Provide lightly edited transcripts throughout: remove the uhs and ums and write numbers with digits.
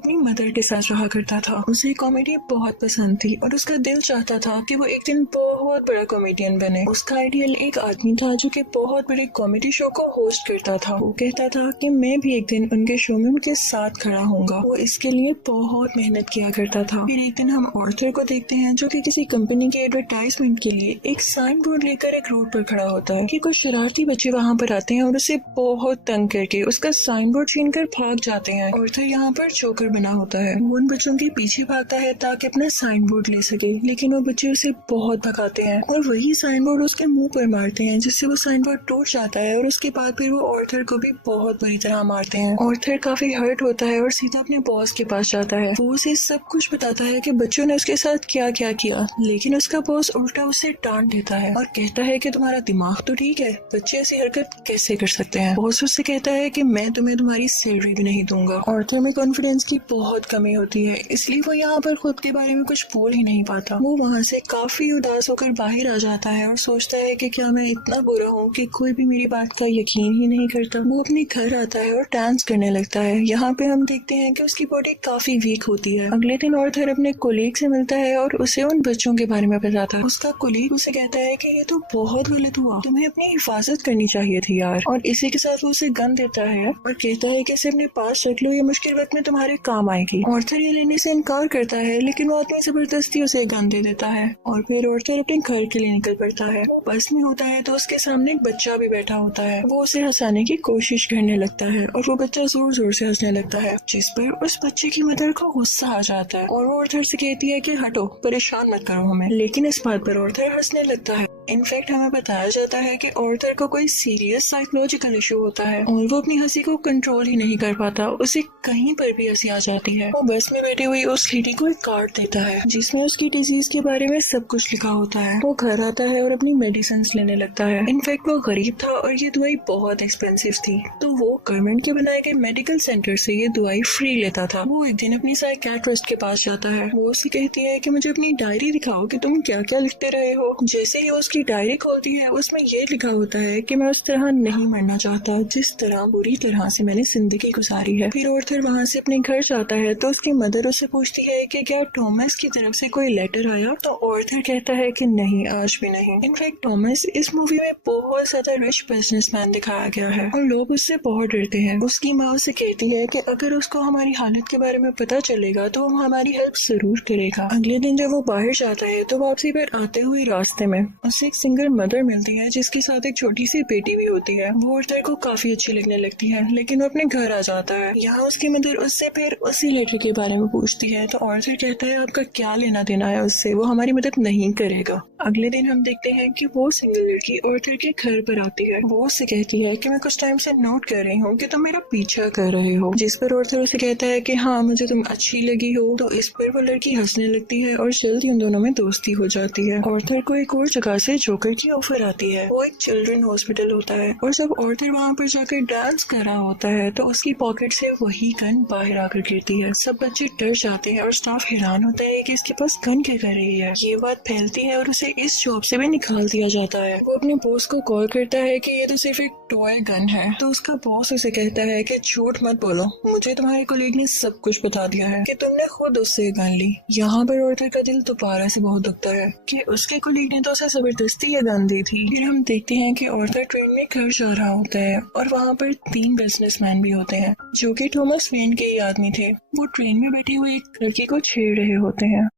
अपनी मदर के साथ रहा करता था। उसे कॉमेडी बहुत पसंद थी और उसका दिल चाहता था कि वो एक दिन बहुत बड़ा कॉमेडियन बने। उसका आइडियल एक आदमी था जो कि बहुत बड़े कॉमेडी शो को होस्ट करता था। वो कहता था कि मैं भी एक दिन उनके शो में उनके साथ खड़ा होऊंगा। वो इसके लिए बहुत मेहनत किया करता था। फिर एक दिन हम ऑर्थर को देखते हैं जो कि किसी कंपनी के एडवर्टाइजमेंट के लिए एक साइन बोर्ड लेकर एक रोड पर खड़ा होता है कि कुछ शरारती बच्चे वहाँ पर आते हैं और उसे बहुत तंग करके उसका साइन बोर्ड छीन कर भाग जाते हैं। ऑर्थर यहाँ पर जोकर बना होता है। वो उन बच्चों के पीछे भागता है ताकि अपना साइन बोर्ड ले सके, लेकिन वो बच्चे उसे बहुत भगाते हैं और वही साइन बोर्ड उसके मुंह पर मारते हैं, जिससे वो साइन बोर्ड टूट जाता है और उसके बाद फिर वो ऑर्थर को भी बहुत बुरी तरह मारते हैं। ऑर्थर काफी हर्ट होता है और सीधा अपने बॉस के पास जाता है। वो उसे सब कुछ बताता है कि बच्चों ने उसके साथ क्या क्या किया, लेकिन उसका बॉस उल्टा उसे डांट देता है और कहता है कि तुम्हारा दिमाग तो ठीक है, बच्चे ऐसी हरकत कैसे कर सकते हैं। बॉस उससे कहता है कि मैं तुम्हें तुम्हारी सैलरी भी नहीं दूंगा। ऑर्थर में कॉन्फिडेंस की बहुत कमी होती है, इसलिए वो यहाँ पर खुद के बारे में कुछ बोल ही नहीं पाता। वो वहाँ से काफी उदास होकर बाहर आ जाता है और सोचता है कि क्या मैं इतना बुरा हूँ कि कोई भी मेरी बात का यकीन ही नहीं करता। वो अपने घर आता है और डांस करने लगता है। यहाँ पे हम देखते हैं कि उसकी बॉडी काफी वीक होती है। अगले दिन ऑर्थर अपने कोलीग से मिलता है और उसे उन बच्चों के बारे में बताता है। उसका कोलीग उसे कहता है कि ये तो बहुत गलत हुआ, तुम्हें अपनी हिफाजत करनी चाहिए थी यार। और इसी के साथ वो उसे गन देता है और कहता है कि इसे अपने पास रख लो, ये मुश्किल वक्त में तुम्हारे काम आएगी। ऑर्थर ये लेने से इनकार करता है, लेकिन वो आदमी जबरदस्ती उसे गन दे देता है और फिर ऑर्थर अपने घर के लिए निकल पड़ता है। बस में होता है तो उसके सामने एक बच्चा भी बैठा होता है। वो उसे हंसाने की कोशिश करने लगता है और वो बच्चा जोर जोर से हंसने लगता है, जिस पर उस बच्चे की मदर को गुस्सा आ जाता है और वो ऑर्थर से कहती है कि हटो, परेशान मत करो हमें। लेकिन इस बात पर ऑर्थर हंसने लगता है। इनफैक्ट हमें बताया जाता है कि ऑर्थर को कोई सीरियस साइकोलॉजिकल इशू होता है और वो अपनी हंसी को कंट्रोल ही नहीं कर पाता। उसे कहीं पर भी हंसी आ जाती है। वो बस में बैठी हुई उस लेडी को एक कार्ड देता है जिसमें उसकी डिजीज के बारे में सब कुछ लिखा होता है। वो घर आता है और अपनी मेडिसिन लेने लगता है। इनफैक्ट वो गरीब था और ये दवाई बहुत एक्सपेंसिव थी, तो वो गवर्नमेंट के बनाए गए मेडिकल सेंटर से ये दवाई फ्री लेता था। वो एक दिन अपनी साइकियाट्रिस्ट के पास जाता है। वो उससे कहती है कि मुझे अपनी डायरी दिखाओ कि तुम क्या क्या लिखते रहे हो। जैसे ही उसकी डायरी खोलती है उसमें ये लिखा होता है कि मैं उस तरह नहीं मरना चाहता जिस तरह बुरी तरह से मैंने जिंदगी गुजारी है। फिर ऑर्थर वहाँ से अपने घर जाता है तो उसकी मदर उससे पूछती है कि क्या टॉमस की तरफ से कोई लेटर आया, तो ऑर्थर कहता है कि नहीं, आज भी नहीं। इनफैक्ट टॉमस इस मूवी में बहुत ज्यादा रिच बिजनेसमैन दिखाया गया है और लोग उससे बहुत डरते हैं। उसकी माँ उससे कहती है कि अगर उसको हमारी हालत के बारे में पता चलेगा तो वो हमारी हेल्प जरूर करेगा। अगले दिन जब वो बाहर जाता है तो वापसी पर आते हुए रास्ते में उसे एक सिंगल मदर मिलती है जिसके साथ एक छोटी सी बेटी भी होती है। वो ऑर्थर को काफी अच्छी लगने लगती है, लेकिन वो अपने घर आ जाता है। यहाँ उसकी मदर उससे फिर उसी लेटर के बारे में पूछती है तो ऑर्थर कहता है आपका क्या लेना देना है उससे, वो हमारी मदद नहीं करेगा। अगले दिन हम देखते हैं कि वो सिंगल लड़की ऑर्थर के घर पर आती है। वो उससे कहती है कि मैं कुछ टाइम से नोट कर रही हूँ कि तुम मेरा पीछा कर रहे हो, जिस पर ऑर्थर उसे कहता है कि हाँ, मुझे तुम अच्छी लगी हो। तो इस पर वो लड़की हंसने लगती है और जल्दी उन दोनों में दोस्ती हो जाती है। ऑर्थर को एक और जगह से जोकर की ऑफर आती है। वो एक चिल्ड्रन हॉस्पिटल होता है और जब ऑर्थर वहाँ पर जाकर डांस कर रहा होता है तो उसकी पॉकेट से वही गन बाहर आकर गिरती है। सब बच्चे डर जाते हैं और स्टाफ हैरान होता है कि इसके पास गन क्या कर रही है। ये बात फैलती है और उसे इस जॉब से भी निकाल दिया जाता है। वो अपने बॉस को कॉल करता है कि ये तो सिर्फ एक टॉय गन है। तो उसका बॉस उसे कहता है कि झूठ मत बोलो, मुझे तुम्हारे कोलीग ने सब कुछ बता दिया है कि तुमने खुद उससे गन ली। यहाँ पर ऑर्थर का दिल दोबारा से बहुत दुखता है कि उसके कोलीग ने तो उसे जबरदस्ती ये गन दी थी। फिर हम देखते हैं कि ऑर्थर ट्रेन में घर जा रहा होता है और वहाँ पर 3 बिजनेसमैन भी होते हैं जो कि थॉमस वेन के ही आदमी थे। वो ट्रेन में बैठी हुई एक लड़की को छेड़ रहे होते हैं।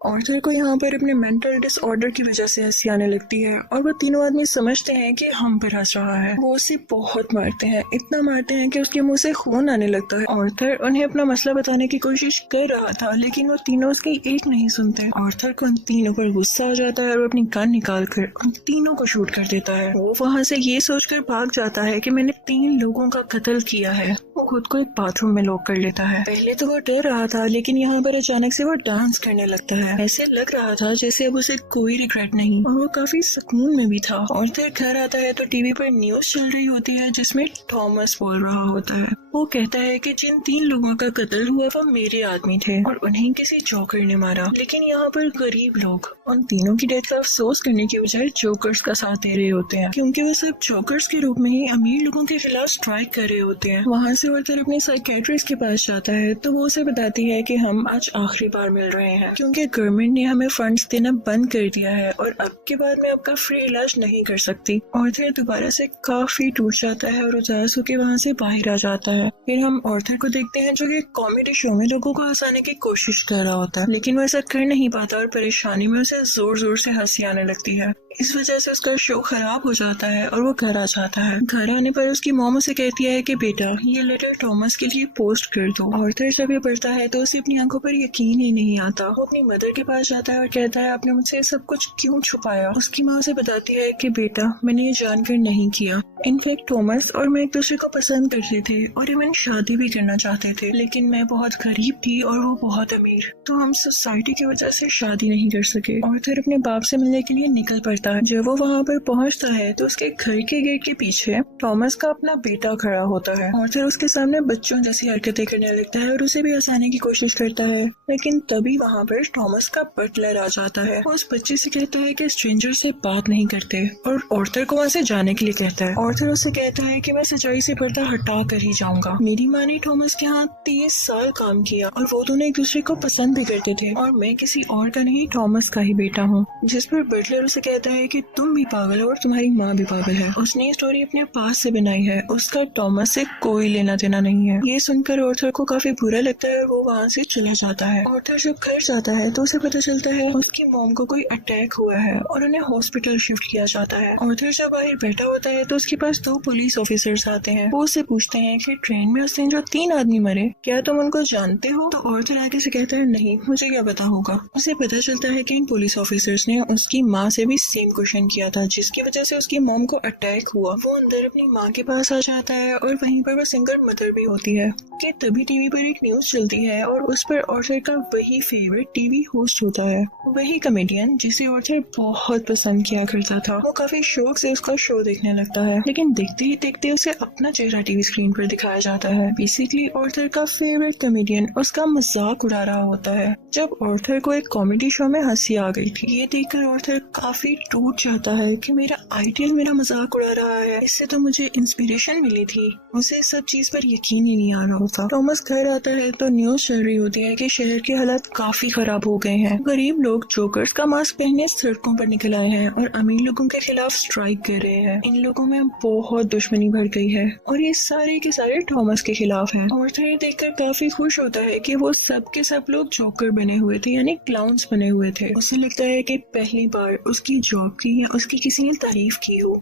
ऑर्थर को यहाँ पर अपने मेंटल डिसऑर्डर की वजह से हंसी आने लगती है और वो तीनों आदमी समझते हैं कि हम पर हंस रहा है। वो उसे बहुत मारते हैं, इतना मारते हैं कि उसके मुंह से खून आने लगता है। ऑर्थर उन्हें अपना मसला बताने की कोशिश कर रहा था, लेकिन वो तीनों उसकी एक नहीं सुनते। ऑर्थर को उन तीनों पर गुस्सा आ जाता है और वो अपनी गन निकाल कर उन तीनों को शूट कर देता है। वो वहाँ से ये सोचकर भाग जाता है कि मैंने 3 लोगों का कत्ल किया है। वो खुद को एक बाथरूम में लॉक कर लेता है। पहले तो वो डर रहा था, लेकिन यहाँ पर अचानक से वो डांस करने लगता है। ऐसे लग रहा था जैसे अब उसे कोई रिग्रेट नहीं और वो काफी सुकून में भी था। ऑर्थर घर आता है तो टीवी पर न्यूज चल रही होती है जिसमें थॉमस बोल रहा होता है। वो कहता है कि जिन 3 लोगों का कत्ल हुआ वो मेरे आदमी थे और उन्हें किसी जोकर ने मारा। लेकिन यहाँ पर गरीब लोग उन तीनों की डेथ का अफसोस करने की बजाय जोकर्स का साथ दे रहे होते हैं, क्योंकि वो सब जोकर्स के रूप में ही अमीर लोगों के खिलाफ स्ट्राइक कर रहे होते हैं। वहाँ से ऑर्थर अपनी साइकेट्रिस्ट के पास जाता है तो वो उसे बताती है कि हम आज आखिरी बार मिल रहे हैं क्योंकि गवर्नमेंट ने हमें फंड्स देना बंद कर दिया है और अब के बाद मैं आपका फ्री इलाज नहीं कर सकती। ऑर्थर दोबारा से काफी टूट जाता है और उदास होकर वहाँ से बाहर आ जाता है। फिर हम ऑर्थर को देखते हैं जो कि कॉमेडी शो में लोगों को हंसाने की कोशिश कर रहा होता है, लेकिन वो ऐसा कर नहीं पाता और परेशानी में उसे जोर जोर से हंसी आने लगती है। इस वजह से उसका शो खराब हो जाता है और वो घर आ जाता है। घर आने पर उसकी मॉम उसे कहती है कि बेटा ये लेटर थॉमस के लिए पोस्ट कर दो। ऑर्थर जब ये पढ़ता है तो उसे अपनी आंखों पर यकीन ही नहीं आता। वो अपनी मदर के पास जाता है और कहता है आपने मुझसे सब कुछ क्यों छुपाया। उसकी माँ उसे बताती है कि बेटा मैंने ये जानकर नहीं किया। इनफैक्ट थॉमस और मैं एक दूसरे को पसंद करते थे और इवन शादी भी करना चाहते थे, लेकिन मैं बहुत गरीब थी और वो बहुत अमीर, तो हम सोसाइटी की वजह से शादी नहीं कर सके। ऑर्थर अपने बाप से मिलने के लिए निकल पड़ता है। जब वो वहाँ पर पहुँचता है तो उसके घर के गेट के पीछे थॉमस का अपना बेटा खड़ा होता है। ऑर्थर उसके सामने बच्चों जैसी हरकतें करने लगता है और उसे भी हंसाने की कोशिश करता है, लेकिन तभी वहाँ पर थॉमस का बटलर आ जाता है। वो उस बच्चे से कहता है कि स्ट्रेंजर से बात नहीं करते और ऑर्थर को वहाँ से जाने के लिए कहता है। ऑर्थर उससे कहता है कि मैं सच्चाई से पर्दा हटा कर ही जाऊंगा। मेरी माँ ने थॉमस के यहाँ 30 साल काम किया और वो दोनों एक दूसरे को पसंद भी करते थे और मैं किसी और का नहीं थॉमस का ही बेटा हूँ। जिस पर बटलर उसे कहता है कि तुम भी पागल हो और तुम्हारी माँ भी पागल है। उसने ये स्टोरी अपने पास से बनाई है, उसका थॉमस से कोई लेना देना नहीं है। ये सुनकर ऑर्थर को काफी बुरा लगता है और वो वहाँ से चला जाता है। ऑर्थर जब घर जाता है तो उसे पता चलता है उसकी मॉम को कोई अटैक हुआ है और उन्हें हॉस्पिटल शिफ्ट किया जाता है। ऑर्थर जब बाहर बैठा होता है तो उसके पास 2 पुलिस ऑफिसर्स आते हैं। वो उससे पूछते हैं कि ट्रेन में उस दिन जो 3 आदमी मरे क्या तुम उनको जानते हो। तो ऑर्थर आगे से कहता है नहीं, मुझे क्या पता होगा। उसे पता चलता है कि इन पुलिस ऑफिसर्स ने उसकी माँ से भी सेम क्वेश्चन किया था जिसकी वजह से उसकी मॉम को अटैक हुआ। वो अंदर अपनी माँ के पास आ जाता है और वहीं पर वो सिंगल मदर भी होती है कि तभी टीवी पर एक न्यूज चलती है और उस पर ऑर्थर का वही फेवरेट टीवी होस्ट होता है, वही कॉमेडियन जिसे ऑर्थर बहुत पसंद किया करता था। वो काफी शौक से उसका शो देखने लगता है, लेकिन देखते ही देखते उसे अपना चेहरा टीवी स्क्रीन पर दिखाया जाता है। बेसिकली ऑर्थर का फेवरेट कॉमेडियन उसका मजाक उड़ा रहा होता है। जब ऑर्थर को एक कॉमेडी शो में हंसी आ गई थी, ये देखकर ऑर्थर काफी टूट जाता है कि मेरा आइडियल मेरा मजाक उड़ा रहा है, इससे तो मुझे इंस्पिरेशन मिली थी। उसे सब चीज पर यकीन ही नहीं आ रहा होता। थॉमस घर आता है तो न्यूज चल रही होती है कि शहर के हालात काफी खराब हो गए हैं। गरीब लोग जोकर्स का मास्क पहने सड़कों पर निकल आए हैं और अमीर लोगों के खिलाफ स्ट्राइक कर रहे हैं। इन लोगों में बहुत दुश्मनी बढ़ गई है और ये सारे के सारे थॉमस के खिलाफ हैं। ऑर्थर ये देखकर काफी खुश होता है कि वो सब के सब लोग जोकर बने हुए थे, यानी क्लाउन्स बने हुए थे। उसे लगता है कि पहली बार उसकी जॉब की या उसकी किसी ने तारीफ की हो।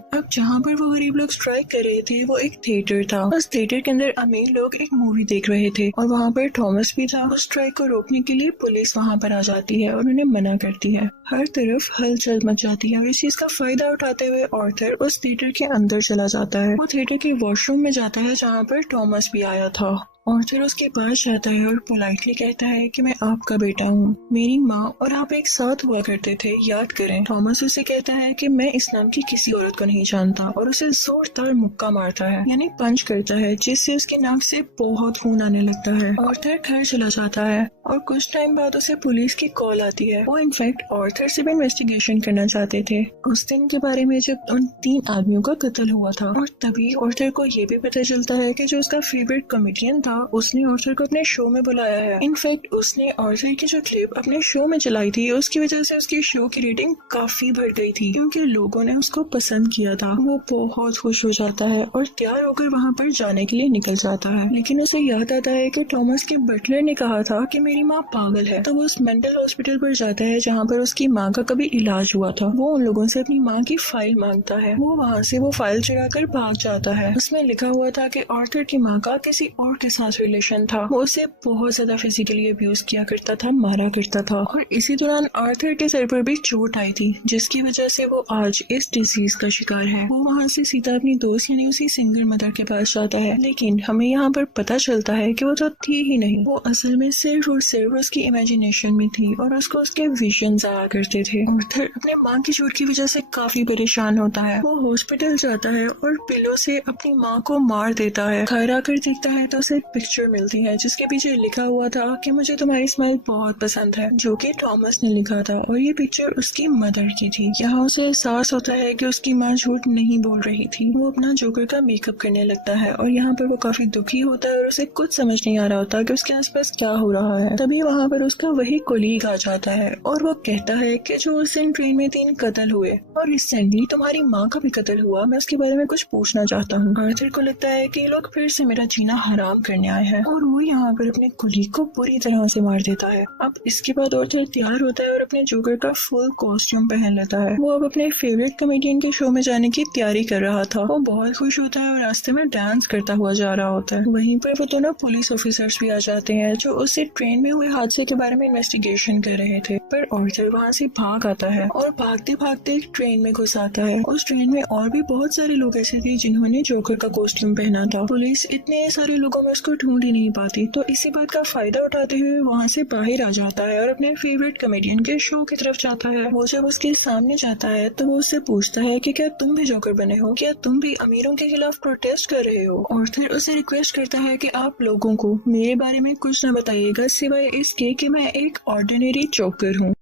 अब जहाँ पर वो गरीब लोग स्ट्राइक कर रहे थे वो एक थिएटर था। उस थिएटर के अंदर अमीर लोग एक मूवी देख रहे थे और वहाँ पर थॉमस भी था। उस स्ट्राइक को रोकने के लिए पुलिस वहाँ पर आ जाती है और उन्हें मना करती है। हर तरफ हलचल मच जाती है और इस चीज का फायदा उठाते हुए ऑर्थर उस थिएटर के अंदर चला जाता है। वो थिएटर के वॉशरूम में जाता है जहाँ पर थॉमस भी आया था। ऑर्थर उसके पास जाता है और पोलाइटली कहता है कि मैं आपका बेटा हूँ, मेरी माँ और आप एक साथ हुआ करते थे, याद करें। थॉमस उसे कहता है कि मैं इस नाम की किसी औरत को नहीं जानता और उसे जोरदार मुक्का मारता है, यानी पंच करता है, जिससे उसकी नाक से बहुत खून आने लगता है। ऑर्थर घर चला जाता है और कुछ टाइम बाद उसे पुलिस की कॉल आती है। वो इनफैक्ट ऑर्थर से भी इन्वेस्टिगेशन करना चाहते थे उस दिन के बारे में जब उन 3 आदमियों का कत्ल हुआ था। और तभी ऑर्थर को ये भी पता चलता है कि जो उसका फेवरेट कॉमेडियन था उसने ऑर्थर को अपने शो में बुलाया है। इनफैक्ट उसने ऑर्थर की जो क्लिप अपने शो में चलाई थी उसकी वजह से उसकी शो की रेटिंग काफी बढ़ गई थी क्योंकि लोगों ने उसको पसंद किया था। वो बहुत खुश हो जाता है और तैयार होकर वहाँ पर जाने के लिए निकल जाता है, लेकिन उसे याद आता है कि थॉमस के बटलर ने कहा था कि मेरी माँ पागल है। तो वो उस मेंटल हॉस्पिटल पर जाता है जहाँ पर उसकी माँ का कभी इलाज हुआ था। वो उन लोगों से अपनी माँ की फाइल मांगता है। वो वहाँ से वो फाइल चुरा कर भाग जाता है। उसमें लिखा हुआ था कि ऑर्थर की माँ का किसी और के साथ रिलेशन था। वो उसे बहुत ज्यादा फिजिकली अब्यूज किया करता था, मारा करता था। और इसी दौरान आर्थर के सर पर भी चोट आई थी जिसकी वजह से वो आज इस डिजीज का शिकार है। वो वहाँ से सीधा अपनी दोस्त यानी उसी सिंगल मदर के पास जाता है, लेकिन हमें यहाँ पर पता चलता है कि वो तो थी ही नहीं। वो असल में सिर्फ और सिर्फ उसकी इमेजिनेशन में थी और उसको उसके विजन्स आया करते थे। आर्थर अपने माँ की चोट की वजह से काफी परेशान होता है। वो हॉस्पिटल जाता है और पिलो से अपनी माँ को मार देता है। घर आकर देखता है तो उसे पिक्चर मिलती है जिसके पीछे लिखा हुआ था कि मुझे तुम्हारी स्माइल बहुत पसंद है, जो कि थॉमस ने लिखा था और ये पिक्चर उसकी मदर की थी। यहाँ उसे एहसास होता है कि उसकी माँ झूठ नहीं बोल रही थी। वो अपना जोकर का मेकअप करने लगता है और यहाँ पर वो काफी दुखी होता है और उसे कुछ समझ नहीं आ रहा होता कि उसके आसपास क्या हो रहा है। तभी वहाँ पर उसका वही कोलीग आ जाता है और वो कहता है कि जो उस दिन ट्रेन में 3 कत्ल हुए और रिसेंटली तुम्हारी माँ का भी कत्ल हुआ, मैं उसके बारे में कुछ पूछना चाहता हूँ। आर्थर को लगता है कि ये लोग फिर से मेरा जीना हराम करने आए हैं और वो यहाँ पर अपने कोलीग को पूरी तरह से मार देता है। अब इसके बाद आर्थर तैयार होता है और अपने जोकर का फुल कॉस्ट्यूम पहन लेता है। वो अब अपने फेवरेट कॉमेडियन के शो में जाने की तैयारी कर रहा था। वो बहुत खुश होता है और रास्ते में डांस करता हुआ जा रहा होता है। वहीं पर वो दोनों पुलिस ऑफिसर्स भी आ जाते हैं जो उससे ट्रेन में हुए हादसे के बारे में इन्वेस्टिगेशन कर रहे थे। पर आर्थर वहाँ से भाग आता है और भागते भागते एक ट्रेन में घुस आता है। उस ट्रेन में और भी बहुत सारे लोग ऐसे थे जिन्होंने जोकर का कॉस्ट्यूम पहना था। पुलिस इतने सारे लोगों में उसको ढूंढ ही नहीं पाती, तो इसी बात का फायदा उठाते हुए वहाँ से बाहर आ जाता है और अपने फेवरेट कॉमेडियन के शो की तरफ जाता है। वो जब उसके सामने जाता है तो वो उससे पूछता है कि क्या तुम भी जोकर बने हो, क्या तुम भी अमीरों के खिलाफ प्रोटेस्ट कर रहे हो। और फिर उसे रिक्वेस्ट करता है कि आप लोगों को मेरे बारे में कुछ न बताइएगा सिवाय इसके कि मैं एक ऑर्डिनरी जोकर हूँ।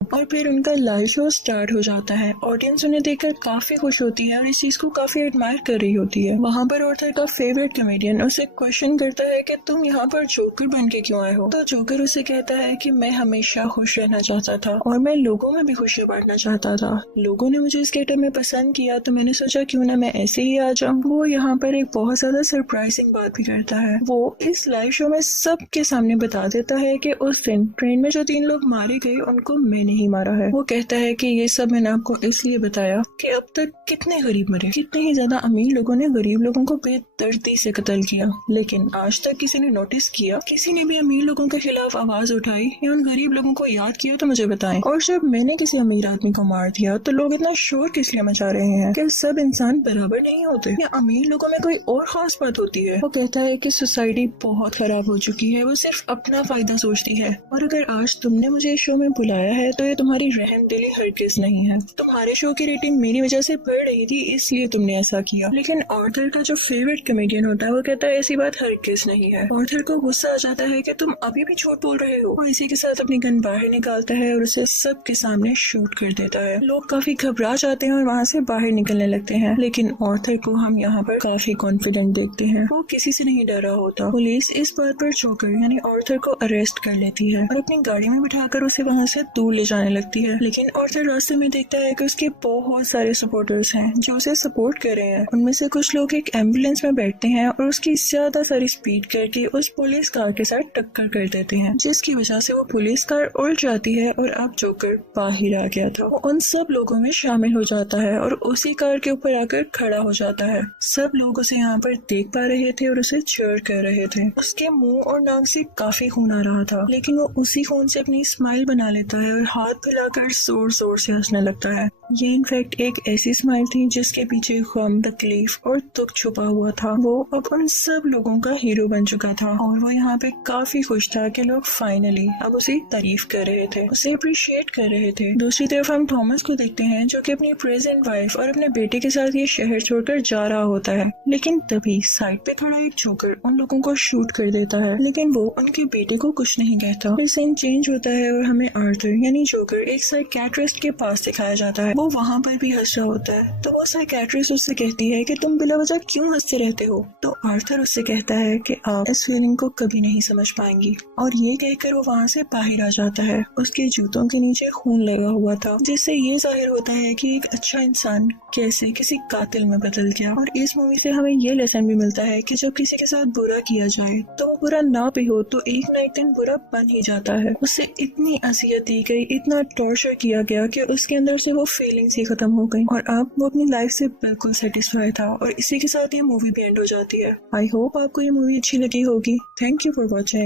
और फिर उनका लाइव शो स्टार्ट हो जाता है। ऑडियंस उन्हें देखकर काफी खुश होती है और इस चीज को काफी एडमायर कर रही होती है। वहाँ पर आर्थर का फेवरेट कॉमेडियन उसे क्वेश्चन करता है कि तुम यहाँ पर जोकर बन के क्यों आए हो। तो जोकर उसे कहता है कि मैं हमेशा खुश रहना चाहता था और मैं लोगों में भी खुशियाँ बांटना चाहता था। लोगों ने मुझे इस गेटअप में पसंद किया तो मैंने सोचा क्यों ना मैं ऐसे ही आ जाऊँ। वो यहाँ पर एक बहुत ज्यादा सरप्राइजिंग बात भी करता है। वो इस लाइव शो में सबके सामने बता देता है कि उस दिन ट्रेन में जो 3 लोग मारे गए उनको मैंने ही मारा है। वो कहता है कि ये सब मैंने आपको इसलिए बताया कि अब तक कितने गरीब मरे, कितने ही ज्यादा अमीर लोगों ने गरीब लोगों को बेदर्दी से कत्ल किया, लेकिन आज तक किसी ने नोटिस किया, किसी ने भी अमीर लोगों के खिलाफ आवाज उठाई या उन गरीब लोगों को याद किया तो मुझे बताएं। और जब मैंने किसी अमीर आदमी को मार दिया तो लोग इतना शोर किस लिए मचा रहे हैं? क्या सब इंसान बराबर नहीं होते या अमीर लोगों में कोई और खास बात होती है? वो कहता है कि सोसाइटी बहुत खराब हो चुकी है, वो सिर्फ अपना फायदा सोचती है और अगर आज तुमने मुझे इस शो में बुलाया है तो ये तुम्हारी रहमदिली हरगिज नहीं है। तुम्हारे शो की रेटिंग मेरी वजह से बढ़ रही थी इसलिए तुमने ऐसा किया। लेकिन आर्थर का जो फेवरेट कॉमेडियन होता है वो कहता है ऐसी बात हरगिज नहीं है। आर्थर को गुस्सा आ जाता है कि तुम अभी भी झूठ बोल रहे हो। वो इसी के साथ अपनी गन बाहर निकालता है और उसे सबके सामने शूट कर देता है। लोग काफी घबरा जाते हैं और वहाँ से बाहर निकलने लगते हैं, लेकिन आर्थर को हम यहाँ पर काफी कॉन्फिडेंट देखते हैं। वो किसी से नहीं डरा होता। पुलिस इस बात पर जोकर यानी आर्थर को अरेस्ट कर लेती है और अपनी गाड़ी में बिठाकर उसे वहाँ से दूर ले जाने लगती है। लेकिन आर्थर रास्ते में देखता है कि उसके बहुत सारे सपोर्टर्स हैं जो उसे सपोर्ट कर रहे हैं। उनमें से कुछ लोग एक एम्बुलेंस में बैठते हैं और उसकी ज्यादा सारी स्पीड करके उस पुलिस कार के साथ टक्कर कर देते हैं, जिसकी वजह से वो पुलिस कार उल्ट जाती है और अब जोकर बाहर आ गया था। वो उन सब लोगों में शामिल हो जाता है और उसी कार के ऊपर आकर खड़ा हो जाता है। सब लोग उसे यहाँ पर देख पा रहे थे और उसे चीयर कर रहे थे। उसके मुंह और नाक से काफी खून आ रहा था, लेकिन वो उसी खून से अपनी स्माइल बना लेता है और हाथ फैलाकर जोर जोर से हंसने लगता है। ये इनफैक्ट एक ऐसी स्माइल थी जिसके पीछे गम, तकलीफ और दुख छुपा हुआ था। वो अब उन सब लोगों का हीरो बन चुका था और वो यहाँ पे काफी खुश था कि लोग फाइनली अब उसे तारीफ कर रहे थे, उसे अप्रिशिएट कर रहे थे। दूसरी तरफ हम थॉमस को देखते हैं जो कि अपनी प्रेजेंट वाइफ और अपने बेटे के साथ ये शहर छोड़कर जा रहा होता है, लेकिन तभी साइड पे खड़ा एक जोकर उन लोगों को शूट कर देता है, लेकिन वो उनके बेटे को कुछ नहीं कहता। फिर सीन चेंज होता है और हमें आर्थर यानी जोकर एक साइकियाट्रिस्ट के पास दिखाया जाता है। वो वहाँ पर भी हंस रहा होता है, तो वो साइकियाट्रिस्ट उससे कहती है कि तुम बिला वजह क्यों हंसते रहते हो। तो आर्थर उससे कहता है कि आप इस फीलिंग को कभी नहीं समझ पाएंगी, और ये कहकर वो वहाँ से बाहर आ जाता है। उसके जूतों के नीचे खून लगा हुआ था, जिससे ये जाहिर होता है कि एक अच्छा इंसान कैसे किसी कातिल में बदल गया। और इस मूवी से हमें ये लेसन भी मिलता है कि जब किसी के साथ बुरा किया जाए तो वो बुरा ना भी हो तो एक ना एक दिन बुरा बन ही जाता है। उसे इतनी अजियत दी गई, इतना टॉर्चर किया गया कि उसके अंदर से वो फीलिंग्स ही खत्म हो गई और अब वो अपनी लाइफ से बिल्कुल सेटिस्फाई था। और इसी के साथ ये मूवी भी एंड हो जाती है। आई होप आपको ये मूवी अच्छी लगी होगी। Thank you for watching.